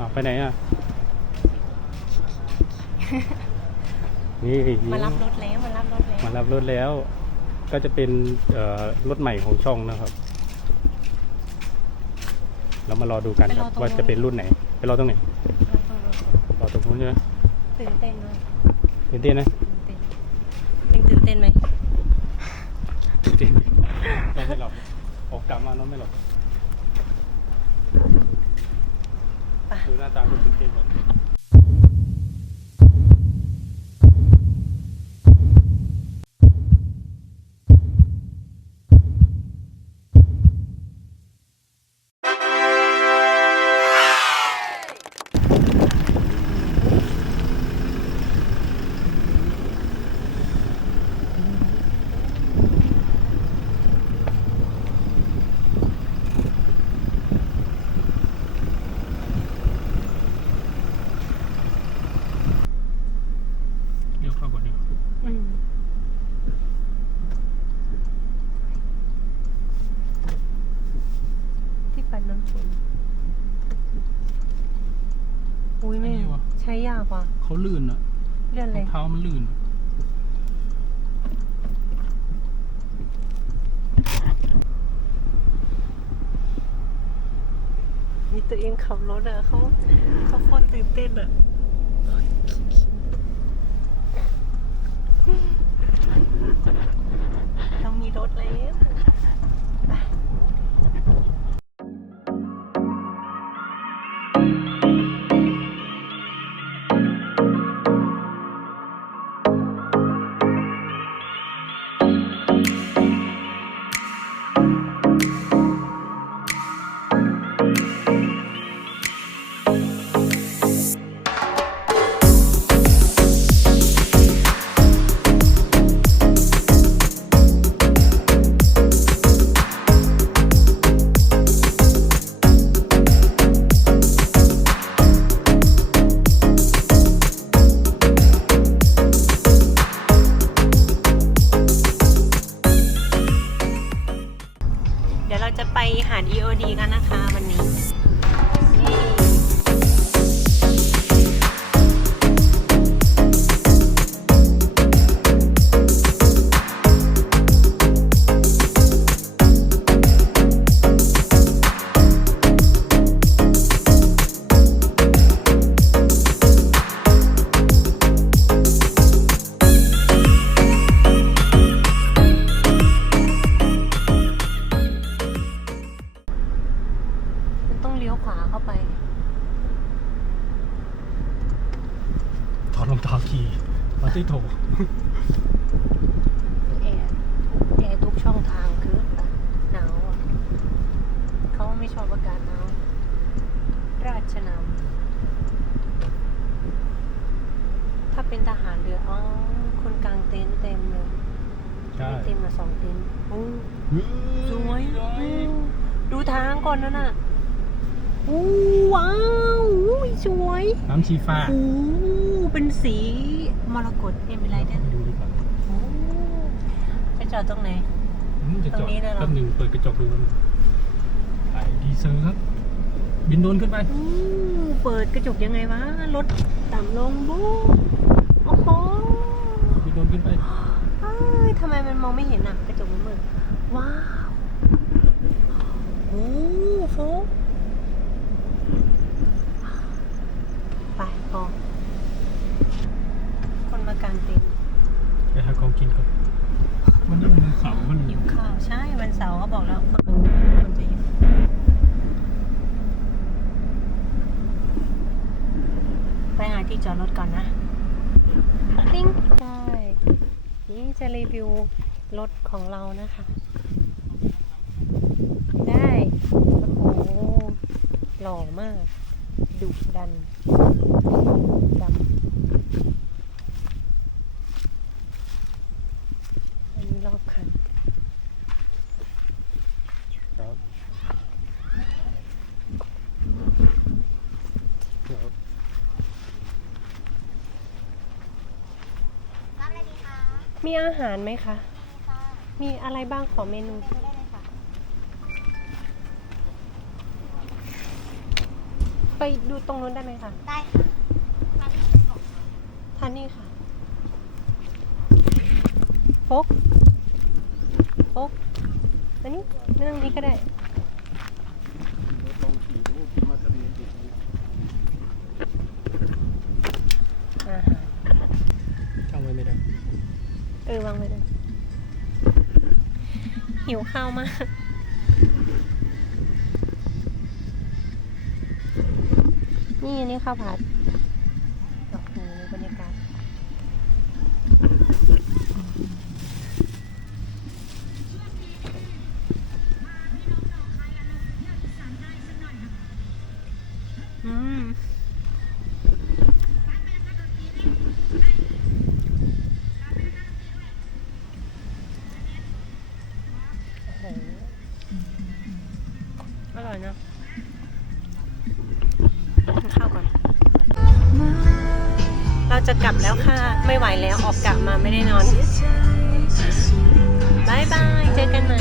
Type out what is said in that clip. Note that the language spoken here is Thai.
อ้าวไปไหนอะ นี่มารับรถแล้วมารับรถแล้วมารับรถแล้ว ก็จะเป็นเอ่อรถใหม่ของช่องนะครับเรามารอดูกันครับ ว่าจะเป็นรุ่นไหน ไปรอตรงไหนรอตรงนู้นใช่ไหมตื่นเต้นเลยตื่นเต้นนะตื่นเต้นยังตื่นเต้นไหมตื่นเต้นเราไม่หลับออกกลับมาเนาะไม่หลับ ไปดูหน้าตาก็ตื่นเต้นเลย เรียกเข้าก่อนดิ อืมที่ปัดน้ำฝนอุ้ยแม่ใช้ยากว่ะเขาลื่นอะเลื่อนรเลองยเท้ามันลื่นอะมีตัวเองขับรถอะเขาเขาโคตรตื่นเต้นอะเรามีรถแล้ว ต้องเลี้ยวขวาเข้าไป ถอดรองเท้าขี่มาที่โถแอร์แอร์ทุกช่องทางคือหนาวอะเขาไม่ชอบอากาศหนาว ราชนำถ้าเป็นทหารเรืออ๋อคนกลางเต็นท์เต็มเลยใช่ไม่เต็มมาสองเต็นท์โอ้สวยอู้ดูทางก่อนนั่นน่ะอู้ ว้าวอุ้ยสวยน้ำชีฟ้าโอ้เป็นสีมรกตเอ็มอะไรเนี่ยดูดีกว่าโอ้จะจอดตรงไหนอืมจะจตรอดงนี้เลยเหรอแป๊บหนึ่งเปิดกระจกดูมันไอดีเซลครับ บินโดรนขึ้นไปอู้เปิดกระจกยังไงวะ รถต่ำลงบูโอ้โหบินโดรนขึ้นไปเอ้ยทำไมมันมองไม่เห็นอะ กระจกมันมืดว้าว โอ้โฟ กไปพอคนมากางเต็นท์ไปหาของกินก่อนวันนี้มันเสาร์มันหิวข้าว ใช่ วันเสาร์เขาบอกแล้วคนคนจะหิวไปหาที่จอดรถก่อนนะติ้งใช่นี่จะรีวิวรถของเรานะคะ ได้ โอ้โหหล่อมาก ดุดันดำอันนี้รอบคันครับครับมีอาหารไหมคะ มีอะไรบ้างขอเมนู ได้เลยค่ะไปดูตรงนู้นได้ไหมคะ ได้ค่ะมาที่ไหนก่อนทานนี่ค่ะโฟกโฟกอันนี้นั่งนี้ก็ได้ลองขี่ดูขี่มาทะเลดิอาหารช่างไว้ไม่ได้ เออวางไว้เลยหิวข้าวมาก นี่อันนี้ข้าวผัดโอ้โหบรรยากาศอืมโอ้โหอร่อยนะ กินข้าวก่อน เราจะกลับแล้วค่ะ ไม่ไหวแล้วออกกลับมาไม่ได้นอนบายบาย เจอกันใหม่